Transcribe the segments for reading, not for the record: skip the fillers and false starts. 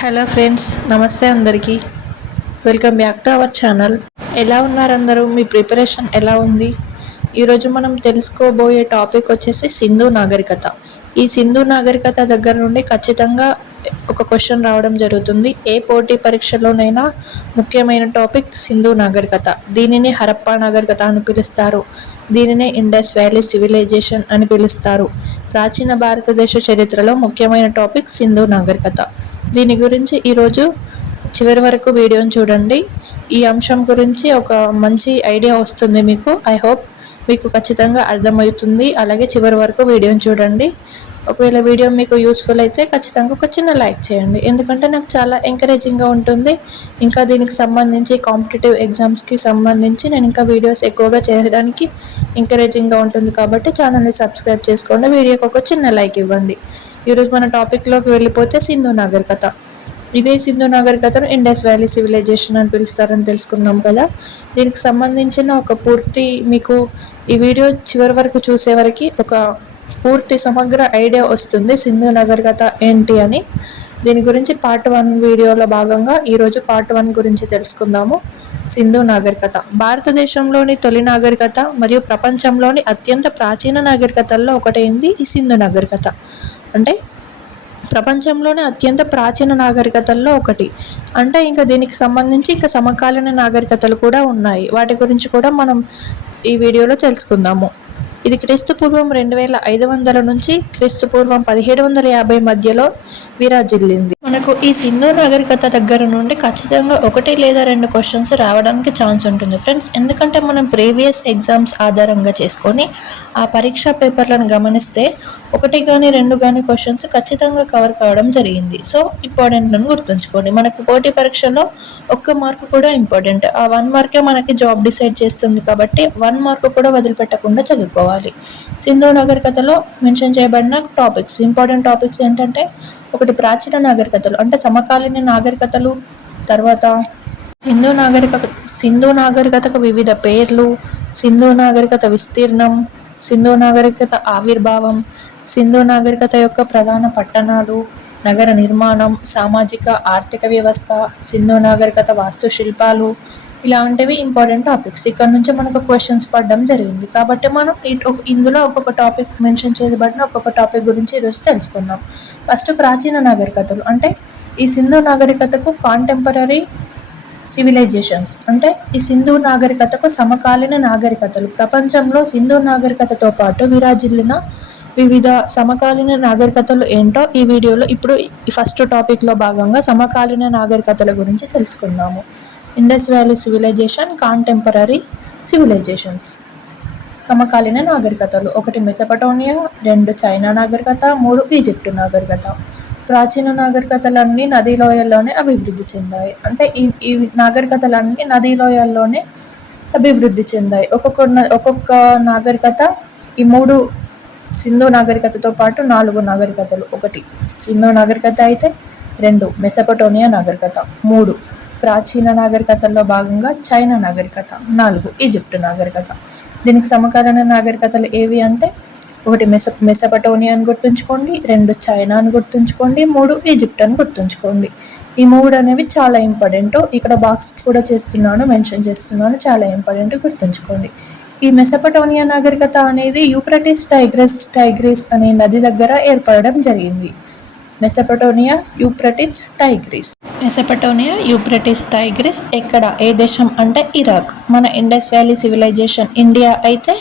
Hello friends, నమస్తే అందరికీ. Welcome back to our channel. ఎలా ఉన్నారు అందరూ? మీ ప్రిపరేషన్ ఎలా ఉంది? ఈరోజు మనం తెలుసుకోబోయే టాపిక్ వచ్చేసి సింధు నాగరికత. ఈ సింధు నాగరికత దగ్గర నుండి ఖచ్చితంగా ఒక క్వశ్చన్ రావడం జరుగుతుంది. ఏ పోటీ పరీక్షలోనైనా ముఖ్యమైన టాపిక్ సింధు నాగరికత. దీనిని హరప్పా నాగరికత అని పిలుస్తారు. దీనినే ఇండస్ వ్యాలీ సివిలైజేషన్ అని పిలుస్తారు. ప్రాచీన భారతదేశ చరిత్రలో ముఖ్యమైన టాపిక్ సింధు నాగరికత. దీని గురించి ఈరోజు చివరి వరకు వీడియోని చూడండి. ఈ అంశం గురించి ఒక మంచి ఐడియా వస్తుంది మీకు. ఐ హోప్ మీకు ఖచ్చితంగా అర్థమవుతుంది. అలాగే చివరి వరకు వీడియోని చూడండి. ఒకవేళ వీడియో మీకు యూస్ఫుల్ అయితే ఖచ్చితంగా ఒక చిన్న లైక్ చేయండి, ఎందుకంటే నాకు చాలా ఎంకరేజింగ్గా ఉంటుంది. ఇంకా దీనికి సంబంధించి కాంపిటేటివ్ ఎగ్జామ్స్కి సంబంధించి నేను ఇంకా వీడియోస్ ఎక్కువగా చేయడానికి ఎంకరేజింగ్గా ఉంటుంది. కాబట్టి ఛానల్ని సబ్స్క్రైబ్ చేసుకోండి, వీడియోకి ఒక చిన్న లైక్ ఇవ్వండి. ఈరోజు మన టాపిక్లోకి వెళ్ళిపోతే సింధు నాగరికత. ఇదే సింధు నాగరికతను ఇండస్ వ్యాలీ సివిలైజేషన్ అని పిలుస్తారని తెలుసుకున్నాం కదా. దీనికి సంబంధించిన ఒక పూర్తి మీకు ఈ వీడియో చివరి వరకు చూసే వరకు ఒక పూర్తి సమగ్ర ఐడియా వస్తుంది సింధు నాగరికత ఏంటి అని. దీని గురించి పార్ట్ 1 వీడియోలో భాగంగా ఈరోజు పార్ట్ 1 గురించి తెలుసుకుందాము. సింధు నాగరికత భారతదేశంలోని తొలి నాగరికత మరియు ప్రపంచంలోని అత్యంత ప్రాచీన నాగరికతల్లో ఒకటైంది ఈ సింధు నాగరికత. అంటే ప్రపంచంలోనే అత్యంత ప్రాచీన నాగరికతల్లో ఒకటి. అంటే ఇంకా దీనికి సంబంధించి ఇంకా సమకాలీన నాగరికతలు కూడా ఉన్నాయి. వాటి గురించి కూడా మనం ఈ వీడియోలో తెలుసుకుందాము. ఇది క్రీస్తుపూర్వం 2500 నుంచి క్రీస్తుపూర్వం 1750 మధ్యలో విరాజిల్లింది. మనకు ఈ సింధు నాగరికత దగ్గర నుండి ఖచ్చితంగా 1 లేదా 2 క్వశ్చన్స్ రావడానికి ఛాన్స్ ఉంటుంది ఫ్రెండ్స్. ఎందుకంటే మనం ప్రీవియస్ ఎగ్జామ్స్ ఆధారంగా చేసుకొని ఆ పరీక్షా పేపర్లను గమనిస్తే 1 కానీ 2 కానీ క్వశ్చన్స్ ఖచ్చితంగా కవర్ కావడం జరిగింది. సో ఇంపార్టెంట్ అని గుర్తుంచుకోండి. మనకు పోటీ పరీక్షలో 1 మార్కు కూడా ఇంపార్టెంట్. ఆ 1 మార్కే మనకి జాబ్ డిసైడ్ చేస్తుంది. కాబట్టి 1 మార్కు కూడా వదిలిపెట్టకుండా చదువుకోవాలి. సింధు నాగరికతలో మెన్షన్ చేయబడిన టాపిక్స్, ఇంపార్టెంట్ టాపిక్స్ ఏంటంటే, ఒకటి ప్రాచీన నాగరికతలు అంటే సమకాలీన నాగరికతలు. తర్వాత సింధు నాగరికతకు వివిధ పేర్లు, సింధు నాగరికత విస్తీర్ణం, సింధు నాగరికత ఆవిర్భావం, సింధు నాగరికత యొక్క ప్రధాన పట్టణాలు, నగర నిర్మాణం, సామాజిక ఆర్థిక వ్యవస్థ, సింధు నాగరికత వాస్తుశిల్పాలు, ఇలాంటివి ఇంపార్టెంట్ టాపిక్స్. ఇక్కడ నుంచి మనకు క్వశ్చన్స్ పడడం జరిగింది. కాబట్టి మనం ఇందులో ఒక్కొక్క టాపిక్ మెన్షన్ చేయబడిన ఒక్కొక్క టాపిక్ గురించి ఈరోజు తెలుసుకుందాం. ఫస్ట్ ప్రాచీన నాగరికతలు అంటే ఈ సింధు నాగరికతకు కాంటెంపరీ సివిలైజేషన్స్ అంటే ఈ సింధు నాగరికతకు సమకాలీన నాగరికతలు. ప్రపంచంలో సింధు నాగరికతతో పాటు విరాజిల్లిన వివిధ సమకాలీన నాగరికతలు ఏంటో ఈ వీడియోలో ఇప్పుడు ఈ ఫస్ట్ టాపిక్లో భాగంగా సమకాలీన నాగరికతల గురించి తెలుసుకుందాము. Indus valley civilisation, contemporary civilisations. సమకాలీన నాగరికతలు: 1 మెసపటోనియా, 2 చైనా నాగరికత, 3 ఈజిప్టు నాగరికత. ప్రాచీన నాగరికతలన్నీ నదీ లోయల్లోనే అభివృద్ధి చెందాయి. అంటే ఈ నాగరికతలన్నీ నదీ లోయల్లోనే అభివృద్ధి చెందాయి. ఒక్కొక్క నాగరికత ఈ 3 సింధు నాగరికతతో పాటు 4 నాగరికతలు. 1 సింధు నాగరికత అయితే, 2 మెసపటోనియా నాగరికత, 3 ప్రాచీన నాగరికతల్లో భాగంగా చైనా నాగరికత, 4 ఈజిప్టు నాగరికత. దీనికి సమకాలీన నాగరికతలు ఏవి అంటే, 1 మెసపటోనియా అని గుర్తుంచుకోండి, 2 చైనా అని గుర్తుంచుకోండి, 3 ఈజిప్ట్ అని గుర్తుంచుకోండి. ఈ 3 అనేవి చాలా ఇంపార్టెంట్. ఇక్కడ బాక్స్ కూడా మెన్షన్ చేస్తున్నాను, చాలా ఇంపార్టెంట్, గుర్తుంచుకోండి. ఈ మెసపటోనియా నాగరికత అనేది యూప్రటిస్ టైగ్రిస్ అనే నది దగ్గర ఏర్పడడం జరిగింది. మెసపటోనియా యూప్రటిస్ టైగ్రిస్ ఎక్కడ, ఏ దేశం అంటే ఇరాక్. మన ఇండస్ వ్యాలీ సివిలైజేషన్ ఇండియా అయితే,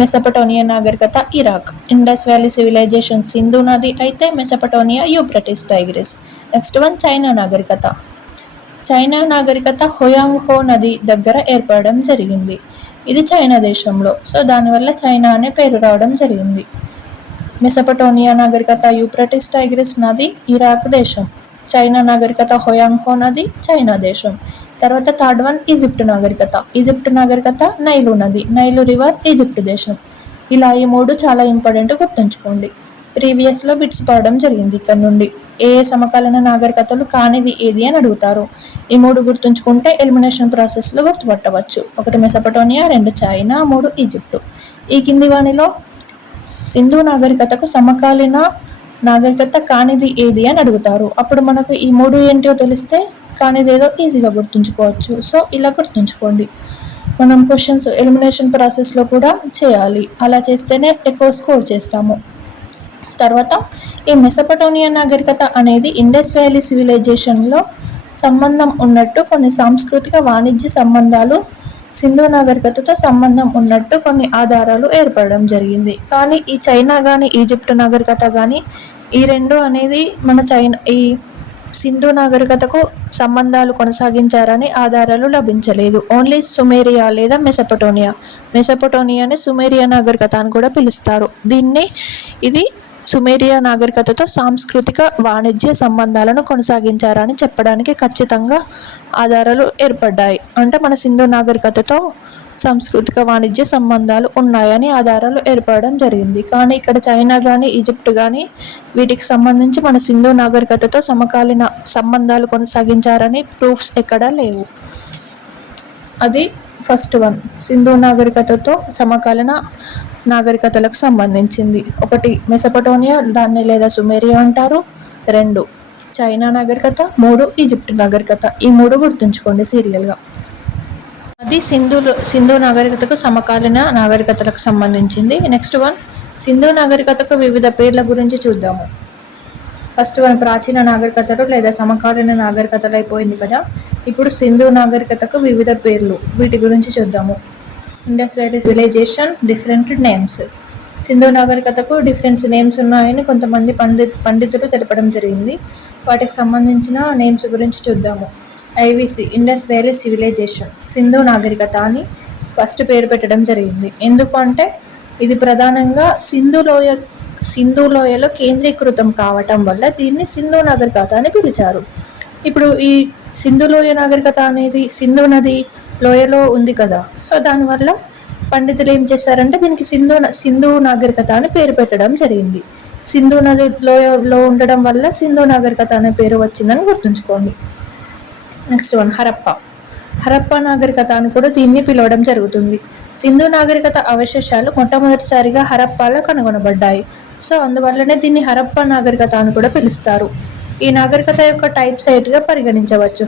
మెసపటోనియా నాగరికత Iraq. Indus valley civilisation Sindhu నది అయితే, Mesopotamia Euphrates Tigris. Next one China నాగరికత. చైనా నాగరికత హోయాంగ్ హో నది దగ్గర ఏర్పడడం జరిగింది. ఇది చైనా దేశంలో. సో దానివల్ల చైనా అనే పేరు రావడం జరిగింది. మెసపటోనియా నాగరికత యూప్రటిస్ టైగ్రిస్ నది ఇరాక్ దేశం. చైనా నాగరికత హోయాంగ్ హో నది చైనా దేశం. తర్వాత థర్డ్ వన్ ఈజిప్ట్ నాగరికత నైలు నది, నైలు రివర్ ఈజిప్ట్ దేశం. ఇలా ఈ 3 చాలా ఇంపార్టెంట్, గుర్తుంచుకోండి. ప్రీవియస్లో బిట్స్ పడడం జరిగింది. ఇక్కడ నుండి ఏ సమకాలీన నాగరికతలు కానిది ఏది అని అడుగుతారు. ఈ 3 గుర్తుంచుకుంటే ఎలిమినేషన్ ప్రాసెస్లో గుర్తుపట్టవచ్చు. 1 మెసపటోనియా, 2 చైనా, 3 ఈజిప్టు. ఈ కింది వాణిలో సింధు నాగరికతకు సమకాలీన నాగరికత కానిది ఏది అని అడుగుతారు. అప్పుడు మనకు ఈ 3 ఏంటో తెలిస్తే కానిదేదో ఈజీగా గుర్తుంచుకోవచ్చు. సో ఇలా గుర్తుంచుకోండి. మనం క్వశ్చన్స్ ఎలిమినేషన్ ప్రాసెస్లో కూడా చేయాలి. అలా చేస్తేనే ఎక్కువ స్కోర్ చేస్తాము. తర్వాత ఈ మెసపటోనియా నాగరికత అనేది ఇండస్ వ్యాలీ సివిలైజేషన్లో సంబంధం ఉన్నట్టు కొన్ని సాంస్కృతిక వాణిజ్య సంబంధాలు సింధు నాగరికతతో సంబంధం ఉన్నట్టు కొన్ని ఆధారాలు ఏర్పడడం జరిగింది. కానీ ఈ చైనా కానీ ఈజిప్ట్ నాగరికత కానీ ఈ రెండు అనేది మన ఈ సింధు నాగరికతకు సంబంధాలు కొనసాగించారని ఆధారాలు లభించలేదు. ఓన్లీ సుమేరియా లేదా మెసపటోనియాని సుమేరియా నాగరికత అని కూడా పిలుస్తారు. ఇది సుమేరియా నాగరికతతో సాంస్కృతిక వాణిజ్య సంబంధాలను కొనసాగించారని చెప్పడానికి ఖచ్చితంగా ఆధారాలు ఏర్పడ్డాయి. అంటే మన సింధు నాగరికతతో సాంస్కృతిక వాణిజ్య సంబంధాలు ఉన్నాయని ఆధారాలు ఏర్పడడం జరిగింది. కానీ ఇక్కడ చైనా కానీ ఈజిప్ట్ కానీ వీటికి సంబంధించి మన సింధు నాగరికతతో సమకాలీన సంబంధాలు కొనసాగించారని ప్రూఫ్స్ ఎక్కడా లేవు. అది ఫస్ట్ వన్, సింధు నాగరికతతో సమకాలీన నాగరికతలకు సంబంధించింది. 1 మెసపటోనియా, దాన్ని లేదా సుమేరియా అంటారు. 2 చైనా నాగరికత, 3 ఈజిప్ట్ నాగరికత. ఈ 3 గుర్తుంచుకోండి సీరియల్గా. అది సింధు నాగరికతకు సమకాలీన నాగరికతలకు సంబంధించింది. నెక్స్ట్ వన్, సింధు నాగరికతకు వివిధ పేర్ల గురించి చూద్దాము. ఫస్ట్ వన్ ప్రాచీన నాగరికతలు లేదా సమకాలీన నాగరికతలు అయిపోయింది కదా. ఇప్పుడు సింధు నాగరికతకు వివిధ పేర్లు, వీటి గురించి చూద్దాము. Indus valley civilisation, different names. Sindhu నాగరికతకు డిఫరెంట్ నేమ్స్ ఉన్నాయని కొంతమంది పండితులు తెలపడం జరిగింది. వాటికి సంబంధించిన నేమ్స్ గురించి చూద్దాము. IVC Indus valley civilisation Sindhu నాగరికత అని ఫస్ట్ పేరు పెట్టడం జరిగింది. ఎందుకంటే ఇది ప్రధానంగా సింధు లోయలో కేంద్రీకృతం కావటం వల్ల దీన్ని సింధు నాగరికత అని పిలిచారు. ఇప్పుడు ఈ సింధు లోయ నాగరికత అనేది సింధు నది లోయలో ఉంది కదా. సో దానివల్ల పండితులు ఏం చేశారంటే దీనికి సింధు నాగరికత అని పేరు పెట్టడం జరిగింది. సింధు నది లోయలో ఉండడం వల్ల సింధు నాగరికత అనే పేరు వచ్చిందని గుర్తుంచుకోండి. నెక్స్ట్ వన్, హరప్పా నాగరికత అని కూడా దీన్ని పిలవడం జరుగుతుంది. సింధు నాగరికత అవశేషాలు మొట్టమొదటిసారిగా హరప్పాలో కనుగొనబడ్డాయి. సో అందువల్లనే దీన్ని హరప్పా నాగరికత అని కూడా పిలుస్తారు. ఈ నాగరికత యొక్క టైప్ సైట్గా పరిగణించవచ్చు.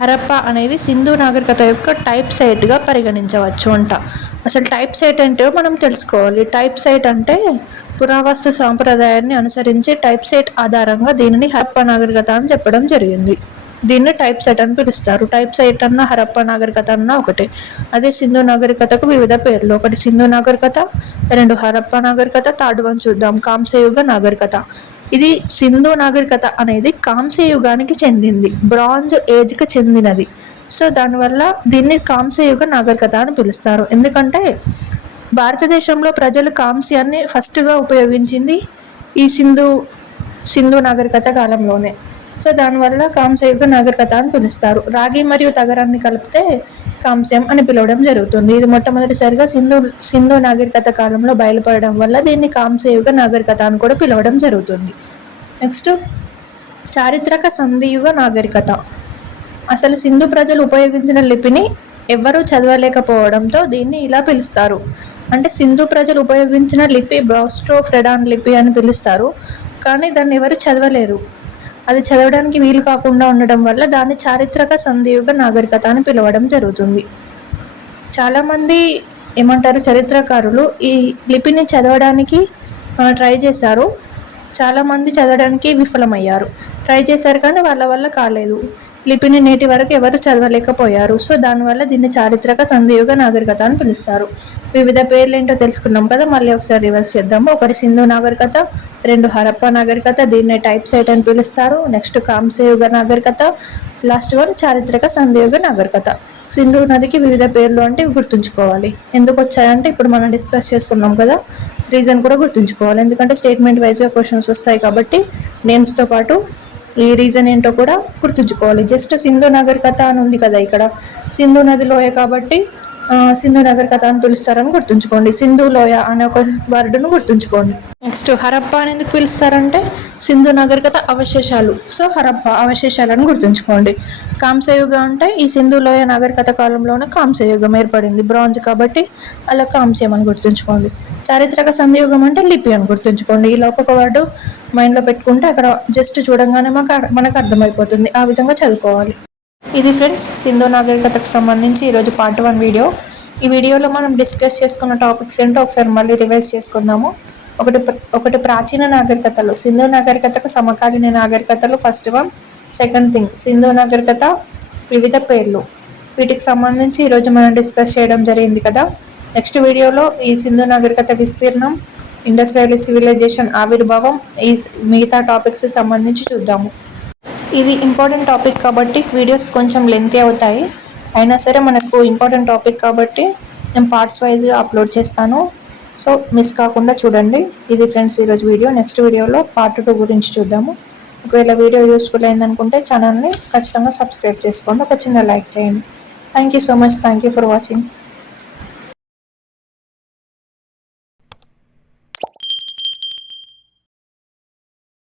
హరప్పా అనేది సింధు నాగరికత యొక్క టైప్ సైట్గా పరిగణించవచ్చు అంట. అసలు టైప్ సైట్ ఏంటో మనం తెలుసుకోవాలి. టైప్ సైట్ అంటే పురావస్తు సాంప్రదాయాన్ని అనుసరించి టైప్ సైట్ ఆధారంగా దీనిని హరప్పా నాగరికత అని చెప్పడం జరిగింది. దీన్ని టైప్ సైట్ అని పిలుస్తారు. టైప్ సైట్ అన్న హరప్పా నాగరికత అన్న ఒకటే. అదే సింధు నాగరికతకు వివిధ పేర్లు. 1 సింధు నాగరికత, 2 హరప్పా నాగరికత, థర్డ్ వన్ చూద్దాం కాంస్యయుగ నాగరికత. ఇది సింధు నాగరికత అనేది కాంస్య యుగానికి చెందింది, బ్రాంజ్ ఏజ్కి చెందినది. సో దానివల్ల దీన్ని కాంస్యయుగ నాగరికత అని పిలుస్తారు. ఎందుకంటే భారతదేశంలో ప్రజలు కాంస్యాన్ని ఫస్ట్గా ఉపయోగించింది ఈ సింధు నాగరికత కాలంలోనే. సో దానివల్ల కాంస్యయుగ నాగరికత అని పిలుస్తారు. రాగి మరియు తగరాన్ని కలిపితే కాంస్యం అని పిలవడం జరుగుతుంది. ఇది మొట్టమొదటిసారిగా సింధు నాగరికత కాలంలో బయలుపడడం వల్ల దీన్ని కాంస్యయుగ నాగరికత అని కూడా పిలవడం జరుగుతుంది. నెక్స్ట్, చారిత్రక సంధియుగ నాగరికత. అసలు సింధు ప్రజలు ఉపయోగించిన లిపిని ఎవ్వరూ చదవలేకపోవడంతో దీన్ని ఇలా పిలుస్తారు. అంటే సింధు ప్రజలు ఉపయోగించిన లిపి బ్రాస్ట్రోఫ్రెడాన్ లిపి అని పిలుస్తారు. కానీ దాన్ని ఎవరు చదవలేరు. అది చదవడానికి వీలు కాకుండా ఉండడం వల్ల దాన్ని చారిత్రక సంధియుగ నాగరికత అని పిలవడం జరుగుతుంది. చాలామంది చరిత్రకారులు ఈ లిపిని చదవడానికి ట్రై చేశారు. చాలామంది చదవడానికి విఫలమయ్యారు. ట్రై చేశారు కానీ వాళ్ళ వల్ల కాలేదు. లిపిని నేటి వరకు ఎవరు చదవలేకపోయారు. సో దానివల్ల దీన్ని చారిత్రక సంధియుగ నాగరికత అని పిలుస్తారు. వివిధ పేర్లు ఏంటో తెలుసుకున్నాం కదా, మళ్ళీ ఒకసారి రివర్స్ చేద్దాము. 1 సింధు నాగరికత, 2 హరప్పా నాగరికత, దీన్నే టైప్ సైట్ అని పిలుస్తారు. నెక్స్ట్ కాంస్యయుగ నాగరికత, లాస్ట్ వన్ చారిత్రక సంధియుగ నాగరికత. సింధు నదికి వివిధ పేర్లు అంటే గుర్తుంచుకోవాలి. ఎందుకు వచ్చాయంటే ఇప్పుడు మనం డిస్కస్ చేసుకున్నాం కదా, రీజన్ కూడా గుర్తుంచుకోవాలి. ఎందుకంటే స్టేట్మెంట్ వైజ్గా క్వశ్చన్స్ వస్తాయి కాబట్టి నేమ్స్తో పాటు ఈ రీజన్ ఏంటో కూడా గుర్తుంచుకోవాలి. జస్ట్ సింధు నాగరికత అని ఉంది కదా, ఇక్కడ సింధు నది లోయ కాబట్టి సింధు నాగరికత అని పిలుస్తారని గుర్తుంచుకోండి. సింధు లోయ అనే ఒక వర్డ్ను గుర్తుంచుకోండి. నెక్స్ట్ హరప్ప అని ఎందుకు పిలుస్తారంటే సింధు నాగరికత అవశేషాలు, సో హరప్ప అవశేషాలను గుర్తుంచుకోండి. కాంస్యయుగం అంటే ఈ సింధు లోయ నాగరికత కాలంలోనే కాంస్యయుగం ఏర్పడింది, బ్రాంజ్ కాబట్టి అలా కాంస్యం అని గుర్తుంచుకోండి. చారిత్రక సంధియుగం అంటే లిపి అని గుర్తుంచుకోండి. ఇలా ఒక్కొక్క వర్డు మైండ్లో పెట్టుకుంటే అక్కడ జస్ట్ చూడంగానే మనకు అర్థమైపోతుంది, ఆ విధంగా చదువుకోవాలి. ఇది ఫ్రెండ్స్ సింధు నాగరికతకు సంబంధించి ఈరోజు పార్ట్ 1 వీడియో. ఈ వీడియోలో మనం డిస్కస్ చేసుకున్న టాపిక్స్ ఏంటో ఒకసారి మళ్ళీ రివైజ్ చేసుకుందాము. ఒకటి ప్రాచీన నాగరికతలు, సింధు నాగరికతకు సమకాలీన నాగరికతలు first one. Second thing Sindhu నాగరికత వివిధ పేర్లు, వీటికి సంబంధించి ఈరోజు మనం డిస్కస్ చేయడం జరిగింది కదా. నెక్స్ట్ వీడియోలో ఈ సింధు నాగరికత విస్తీర్ణం, ఇండస్ వ్యాలీ సివిలైజేషన్ ఆవిర్భావం, ఈ మిగతా టాపిక్స్ సంబంధించి చూద్దాము. ఇది ఇంపార్టెంట్ టాపిక్ కాబట్టి వీడియోస్ కొంచెం లెంతీ అవుతాయి, అయినా సరే మనకు ఇంపార్టెంట్ టాపిక్ కాబట్టి నేను పార్ట్స్ వైజ్గా అప్లోడ్ చేస్తాను, సో మిస్ కాకుండా చూడండి. ఇది ఫ్రెండ్స్ ఈరోజు వీడియో. నెక్స్ట్ వీడియోలో పార్ట్ 2 గురించి చూద్దాము. ఒకవేళ వీడియో యూస్ఫుల్ అయిందనుకుంటే ఛానల్ని ఖచ్చితంగా సబ్స్క్రైబ్ చేసుకోండి, ఒక చిన్న లైక్ చేయండి. Thank you so much, thank you for watching.